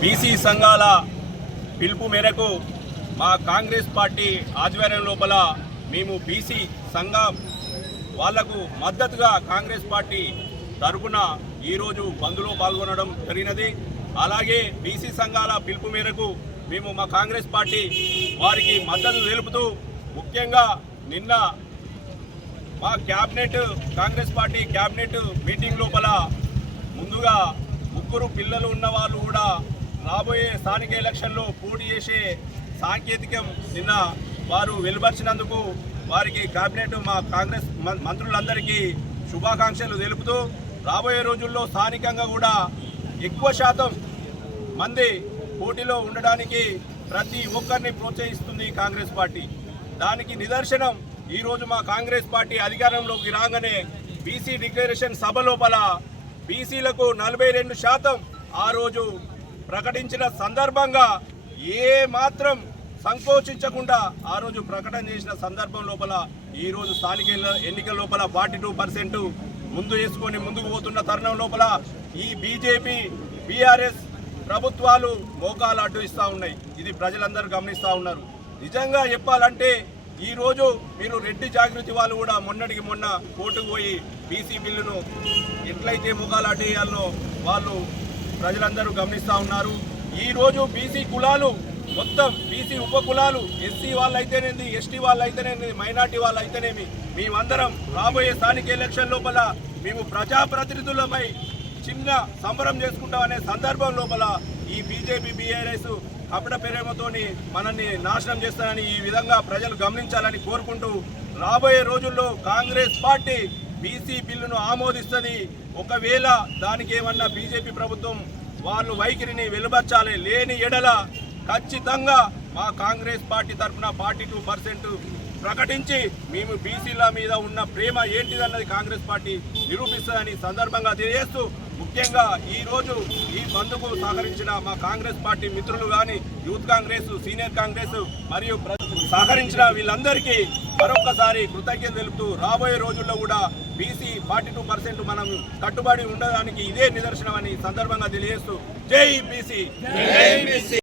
BC సంఘాల పిలుపు మేరకు మా కాంగ్రెస్ పార్టీ ఆధ్వర్యం లోపల మేము బీసీ సంఘం వాళ్ళకు మద్దతుగా కాంగ్రెస్ పార్టీ తరఫున ఈరోజు బంద్లో పాల్గొనడం జరిగినది. అలాగే బీసీ సంఘాల పిలుపు మేరకు మేము మా కాంగ్రెస్ పార్టీ వారికి మద్దతు తెలుపుతూ ముఖ్యంగా నిన్న మా cabinet Congress party cabinet meeting లోపల ముగ్గురు పిల్లలు ఉన్న వాళ్ళు కూడా రాబోయే స్థానిక ఎలక్షన్లో పోటీ చేసే సాంకేతికం నిన్న వారు వెలువరిచినందుకు వారికి కేబినెట్ మా కాంగ్రెస్ మం- మంత్రులందరికీ శుభాకాంక్షలు తెలుపుతూ రాబోయే రోజుల్లో స్థానికంగా కూడా ఎక్కువ శాతం మంది పోటీలో ఉండడానికి ప్రతి ఒక్కరిని ప్రోత్సహిస్తుంది కాంగ్రెస్ పార్టీ. దానికి నిదర్శనం ఈరోజు మా కాంగ్రెస్ పార్టీ అధికారంలోకి రాగానే బీసీ డిక్లరేషన్ సభ లోపల బీసీలకు నలభై రెండు శాతం ఆ రోజు ప్రకటించిన సందర్భంగా ఏ మాత్రం సంకోచించకుండా ఆ రోజు ప్రకటన చేసిన సందర్భం లోపల ఈ రోజు స్థానిక ఎన్నికల లోపల ఫార్టీ టూ పర్సెంట్ ముందు వేసుకొని ముందుకు పోతున్న తరుణం లోపల ఈ బీజేపీ బీఆర్ఎస్ ప్రభుత్వాలు మోకాలు అడ్డు ఇస్తూ ఉన్నాయి. ఇది ప్రజలందరూ గమనిస్తూ ఉన్నారు. నిజంగా చెప్పాలంటే ఈరోజు మీరు రెడ్డి జాగృతి వాళ్ళు కూడా మొన్నటికి మొన్న కోర్టుకు పోయి బీసీ బిల్లును ఎట్లయితే ముఖాలు వాళ్ళు ప్రజలందరూ గమనిస్తూ ఉన్నారు. ఈరోజు బీసీ కులాలు మొత్తం బీసీ ఉప కులాలు ఎస్సీ వాళ్ళు అయితేనేది ఎస్టీ వాళ్ళు అయితేనేది మైనార్టీ వాళ్ళు అయితేనేమి మేమందరం రాబోయే స్థానిక ఎలక్షన్ లోపల మేము ప్రజాప్రతినిధులపై చిన్న సంబరం చేసుకుంటామనే సందర్భం లోపల ఈ బీజేపీ బీఆర్ఎస్ అప్పుడ ప్రేమతోని మనల్ని నాశనం చేస్తారని ఈ విధంగా ప్రజలు గమనించాలని కోరుకుంటూ రాబోయే రోజుల్లో కాంగ్రెస్ పార్టీ బీసీ బిల్లును ఆమోదిస్తుంది. ఒకవేళ దానికి ఏమన్నా బీజేపీ ప్రభుత్వం వాళ్ళు వైఖరిని వెలుబర్చాలి లేని ఎడల ఖచ్చితంగా మా కాంగ్రెస్ పార్టీ తరఫున ఫార్టీ టూ పర్సెంట్ ప్రకటించి మేము బీసీల మీద ఉన్న ప్రేమ ఏంటిదన్నది కాంగ్రెస్ పార్టీ నిరూపిస్తుందని సందర్భంగా తెలియజేస్తూ ముఖ్యంగా ఈ రోజు ఈ బంద్కు సహకరించిన మా కాంగ్రెస్ పార్టీ మిత్రులు కానీ యూత్ కాంగ్రెస్ సీనియర్ కాంగ్రెస్ మరియు సహకరించిన వీళ్ళందరికీ మరొకసారి కృతజ్ఞత తెలుపుతూ రాబోయే రోజుల్లో కూడా బీసీ ఫార్టీ టూ పర్సెంట్ మనం కట్టుబడి ఉండడానికి ఇదే నిదర్శనం అని సందర్భంగా తెలియజేస్తూ జై బీసీ!